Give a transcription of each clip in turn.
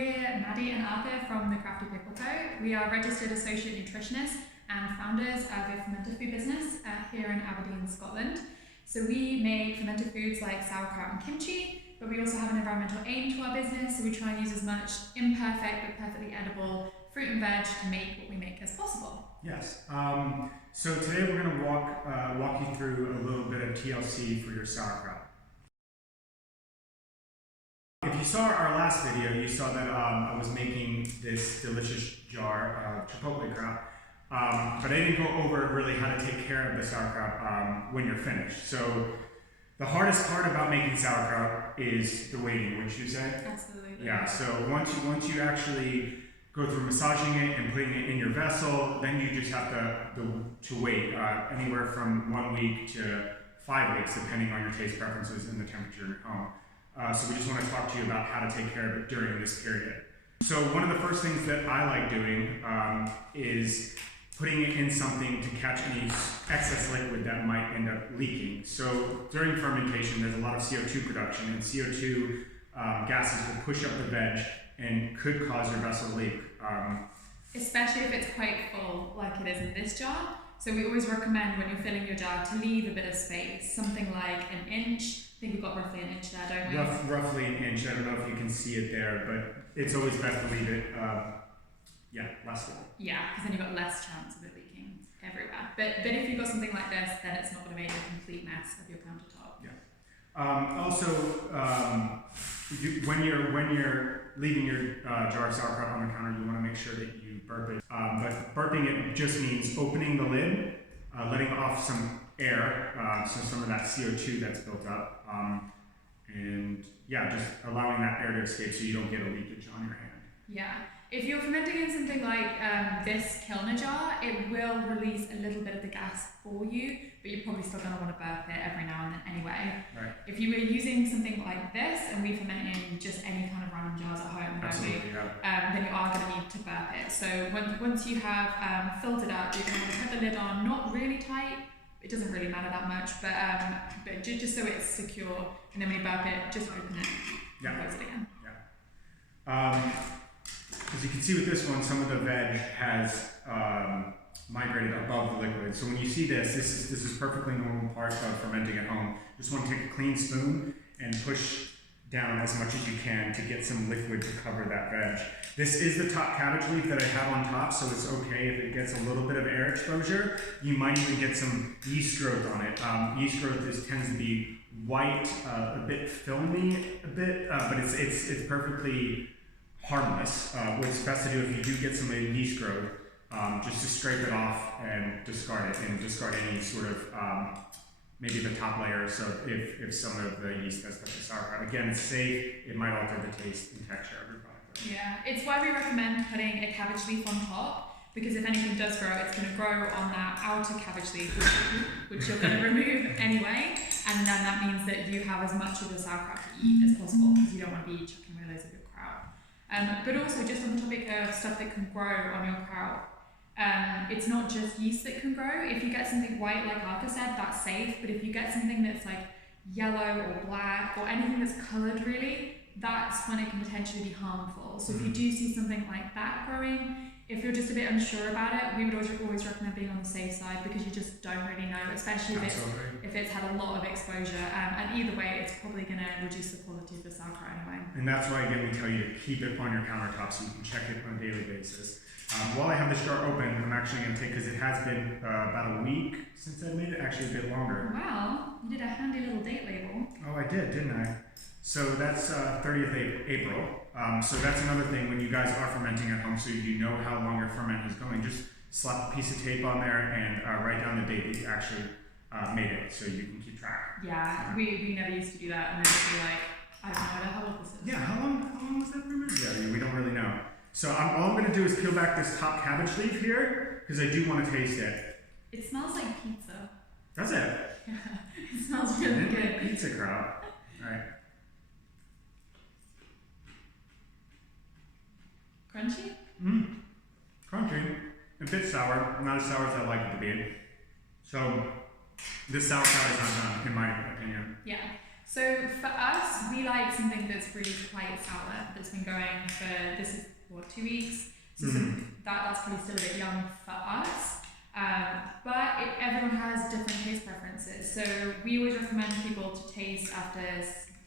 we're Madi and Arthur from the Crafty Pickle Co. We are Registered Associate Nutritionists and founders of a fermented food business here in Aberdeen, Scotland. So we make fermented foods like sauerkraut and kimchi, but we also have an environmental aim to our business, so we try and use as much imperfect but perfectly edible fruit and veg to make what we make as possible. Yes. So today we're going to walk you through a little bit of TLC for your sauerkraut. If you saw our last video, you saw that I was making this delicious jar of chipotle kraut, but I didn't go over really how to take care of the sauerkraut when you're finished. So the hardest part about making sauerkraut is the waiting, wouldn't you say? Absolutely. Yeah. So once you actually go through massaging it and putting it in your vessel, then you just have to wait anywhere from 1 week to 5 weeks, depending on your taste preferences and the temperature in your home. So we just want to talk to you about how to take care of it during this period. So one of the first things that I like doing is putting it in something to catch any excess liquid that might end up leaking. So during fermentation, there's a lot of CO2 production, and CO2 gases will push up the veg and could cause your vessel to leak. Especially if it's quite full, like it is in this jar. So we always recommend when you're filling your jar to leave a bit of space, something like an inch. I think we've got roughly an inch there, don't we? Roughly an inch. I don't know if you can see it there, but it's always best to leave it, less than. Yeah, because then you've got less chance of it leaking everywhere. But if you've got something like this, then it's not going to make a complete mess of your countertop. Yeah. Also, when you're leaving your jar of sauerkraut on the counter, you want to make sure that you burp it. But burping it just means opening the lid, letting off some air, so some of that CO2 that's built up, and just allowing that air to escape so you don't get a leakage on your hand. Yeah. If you're fermenting in something like this kilner jar, it will release a little bit of the gas for you, but you're probably still going to want to burp it every now and then anyway. Right. If you were using something like this, and we ferment in just any kind of random jars at home, then you are going to need to burp it. So once you have filled it up, you're going to want to put the lid on, not really tight. It doesn't really matter that much, but just so it's secure, and then when you burp it, just open it and close it again. Yeah. As you can see with this one, some of the veg has migrated above the liquid. So when you see this is perfectly normal part of fermenting at home. Just want to take a clean spoon and push down as much as you can to get some liquid to cover that veg. This is the top cabbage leaf that I have on top, so it's okay if it gets a little bit of air exposure. You might even get some yeast growth on it. Yeast growth tends to be white, a bit filmy, but it's perfectly harmless. What's best to do if you do get some yeast growth, just to scrape it off and discard it, and discard any sort of maybe the top layer, so if some of the yeast has touched the sauerkraut. Again, it's safe, it might alter the taste and texture of your product. Yeah, it's why we recommend putting a cabbage leaf on top, because if anything does grow, it's going to grow on that outer cabbage leaf, which you're going to remove anyway, and then that means that you have as much of the sauerkraut to eat as possible, because you don't want to be chucking away loads of your kraut. But also, just on the topic of stuff that can grow on your kraut, it's not just yeast that can grow. If you get something white, like Arthur said, that's safe. But if you get something that's like yellow or black or anything that's coloured really, that's when it can potentially be harmful. So if you do see something like that growing, if you're just a bit unsure about it, we would always recommend being on the safe side, because you just don't really know, especially if it's had a lot of exposure. And either way, it's probably going to reduce the quality of the sauerkraut anyway. And that's why, again, we tell you to keep it on your countertop so you can check it on a daily basis. While I have this jar open, I'm actually going to take, because it has been about a week since I made it, actually a bit longer. Wow, you did a handy little date label. Oh, I did, didn't I? So that's 30th April. So that's another thing when you guys are fermenting at home, so you know how long your ferment is going. Just slap a piece of tape on there and write down the date that you actually made it, so you can keep track. Yeah, we never used to do that, and then just be like, I have no idea how old this is. Yeah, how long was that ferment? Yeah, we don't really know. So all I'm going to do is peel back this top cabbage leaf here, because I do want to taste it. It smells like pizza. Does it? Yeah, it smells really good. Pizza kraut. All right. Crunchy? Crunchy. A bit sour. Not as sour as I like it to be. So this sauerkraut is not done, in my opinion. Yeah. So for us, we like something that's really quite sour, that's been going for, this is what, 2 weeks? So that's probably still a bit young for us. But everyone has different taste preferences. So we always recommend people to taste after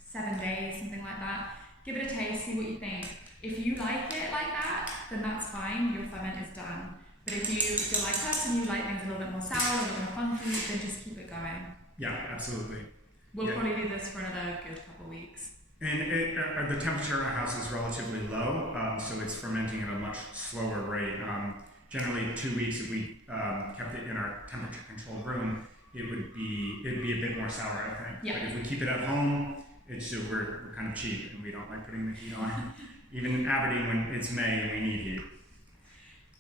7 days, something like that. Give it a taste, see what you think. If you like it like that, then that's fine, your ferment is done. But if you're like us and you like things a little bit more sour, a little bit more funky, then just keep it going. Yeah, absolutely. We'll probably do this for another good couple of weeks. And the temperature in our house is relatively low, so it's fermenting at a much slower rate. Generally, 2 weeks, if we kept it in our temperature-controlled room, it'd be a bit more sour, I think. Yeah. But if we keep it at home, we're kind of cheap, and we don't like putting the heat on. Even in Aberdeen, when it's May and we need heat.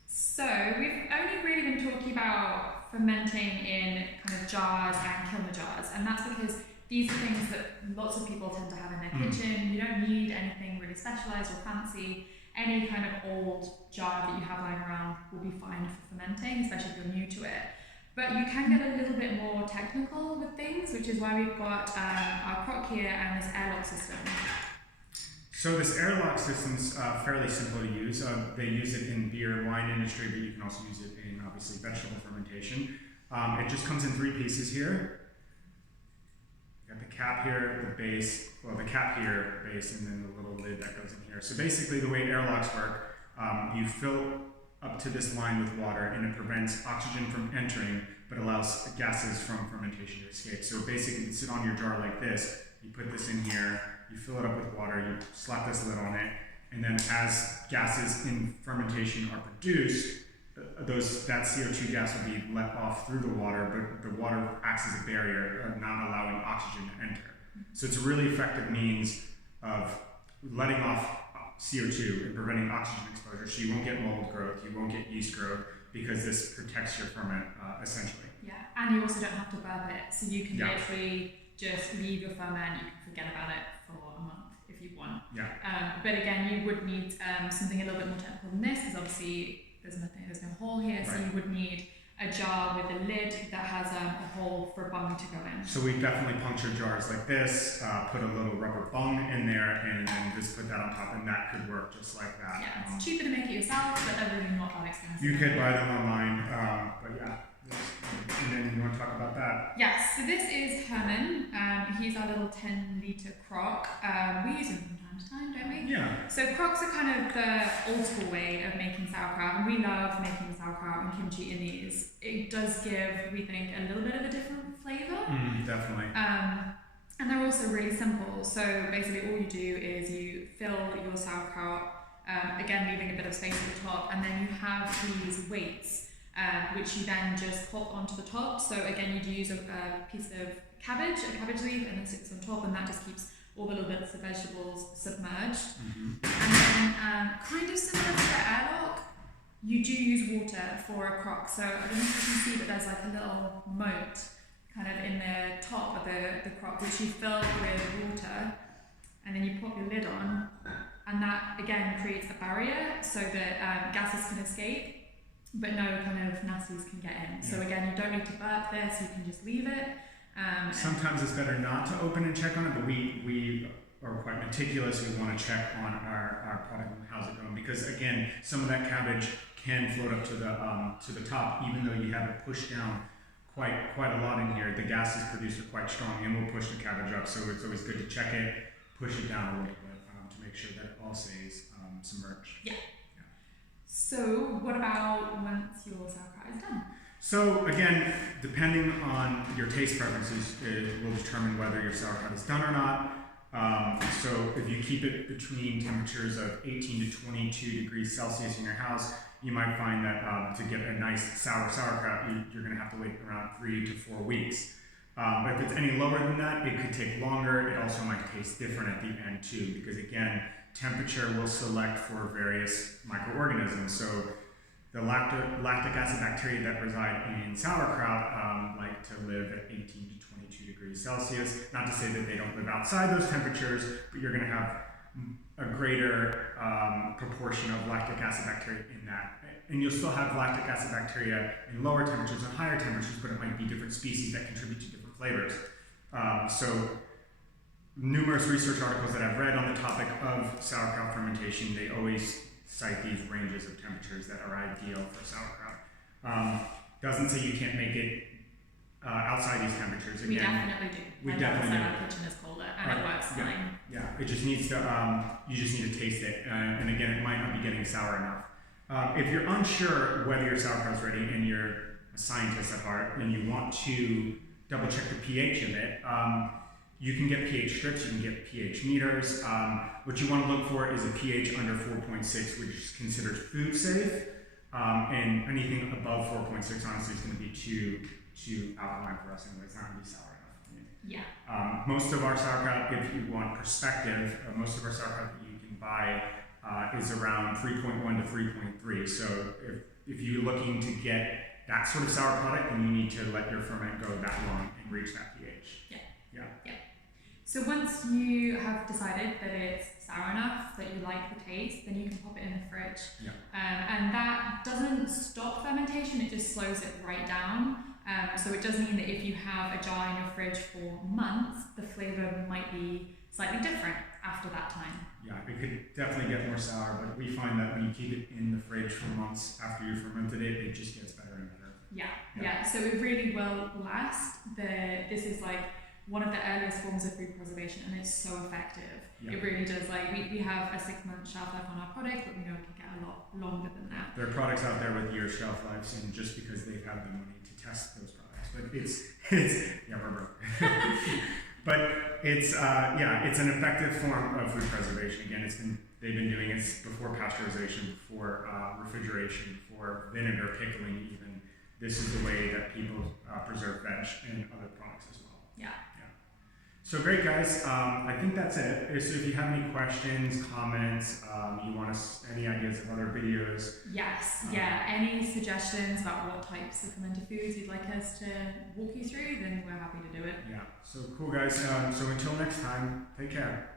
So we've only really been talking about fermenting in kind of jars and kiln jars, and that's because these are things that lots of people tend to have in their kitchen. You don't need anything really specialized or fancy. Any kind of old jar that you have lying around will be fine for fermenting, especially if you're new to it. But you can get a little bit more technical with things, which is why we've got our crock here and this airlock system. So this airlock system's fairly simple to use. They use it in beer and wine industry, but you can also use it in, obviously, vegetable fermentation. It just comes in 3 pieces here. You got the cap here, the base, the cap here, base, and then the little lid that goes in here. So basically the way airlocks work, you fill up to this line with water and it prevents oxygen from entering, but allows gases from fermentation to escape. So basically you sit on your jar like this, you put this in here, you fill it up with water, you slap this lid on it, and then as gases in fermentation are produced, that CO2 gas will be let off through the water, but the water acts as a barrier, not allowing oxygen to enter. So it's a really effective means of letting off CO2 and preventing oxygen exposure, so you won't get mold growth, you won't get yeast growth, because this protects your ferment, essentially. Yeah, and you also don't have to burp it, so you can literally just leave your ferment, you can forget about it for a month if you want. Yeah. But again, you would need something a little bit more technical than this, because obviously there's no hole here, so you would need a jar with a lid that has a hole for bung to go in. So we definitely puncture jars like this, put a little rubber bung in there, and then just put that on top, and that could work just like that. Yeah, it's cheaper to make it yourself, but they're really not that expensive. You could buy them online, but yeah. And then you want to talk about that? Yes, so this is Herman. He's our little 10-litre crock. We use him from time to time, don't we? Yeah. So crocks are kind of the old school way of making sauerkraut, and we love making sauerkraut and kimchi in these. It does give, we think, a little bit of a different flavour. Definitely. And they're also really simple. So basically all you do is you fill your sauerkraut, again leaving a bit of space at the top, and then you have these weights. Which you then just pop onto the top. So again, you'd use a piece of cabbage, a cabbage leaf, and then stick this on top, and that just keeps all the little bits of vegetables submerged. And then, kind of similar to the airlock, you do use water for a crock. So I don't know if you can see, but there's like a little moat kind of in the top of the crock, which you fill with water, and then you pop your lid on, and that again creates a barrier so that gases can escape, but no kind of nasties can get in. So again, you don't need to burp this, you can just leave it. Sometimes it's better not to open and check on it, but we are quite meticulous. We want to check on our product and how's it going, because again, some of that cabbage can float up to the top, even though you have it pushed down quite a lot in here. The gases produced are quite strong, and will push the cabbage up. So it's always good to check it, push it down a little bit to make sure that it all stays submerged. Yeah. So what about once your sauerkraut is done? So again, depending on your taste preferences, it will determine whether your sauerkraut is done or not. So if you keep it between temperatures of 18 to 22 degrees Celsius in your house, you might find that to get a nice sauerkraut, you're going to have to wait around 3 to 4 weeks. But if it's any lower than that, it could take longer. It also might taste different at the end too, because again, temperature will select for various microorganisms. So the lactic acid bacteria that reside in sauerkraut like to live at 18 to 22 degrees Celsius. Not to say that they don't live outside those temperatures, but you're going to have a greater proportion of lactic acid bacteria in that. And you'll still have lactic acid bacteria in lower temperatures and higher temperatures, but it might be different species that contribute to different flavors. So numerous research articles that I've read on the topic of sauerkraut fermentation, they always cite these ranges of temperatures that are ideal for sauerkraut. Doesn't say you can't make it outside these temperatures. Again, we definitely do. We definitely do. Our kitchen is colder, and it works fine. Yeah, it just needs to, you just need to taste it. And again, it might not be getting sour enough. If you're unsure whether your sauerkraut's ready and you're a scientist at heart and you want to double check the pH of it, you can get pH strips, you can get pH meters. What you want to look for is a pH under 4.6, which is considered food safe. And anything above 4.6, honestly, is going to be too alkaline for us anyway. It's not going to be sour enough. Yeah. Most of our sauerkraut, if you want perspective, most of our sauerkraut that you can buy is around 3.1 to 3.3. So if you're looking to get that sort of sour product, then you need to let your ferment go that long and reach that pH. Yeah. So once you have decided that it's sour enough, that you like the taste, then you can pop it in the fridge. Yeah. And that doesn't stop fermentation, it just slows it right down. So it does mean that if you have a jar in your fridge for months, the flavour might be slightly different after that time. Yeah, it could definitely get more sour, but we find that when you keep it in the fridge for months after you fermented it, it just gets better and better. Yeah. So it really will last. This is like one of the earliest forms of food preservation, and it's so effective. Yeah. It really does. Like we have a 6-month shelf life on our product, but we know it can get a lot longer than that. There are products out there with year shelf lives, and just because they've had the money to test those products, but it's yeah, we're broke. But it's an effective form of food preservation. Again, they've been doing it before pasteurization, before refrigeration, before vinegar, pickling even. This is the way that people preserve veg and other products as well. Yeah. So great, guys. I think that's it. So if you have any questions, comments, you want any ideas of other videos? Yes. Any suggestions about what types of fermented foods you'd like us to walk you through, then we're happy to do it. Yeah. So cool, guys. So until next time, take care.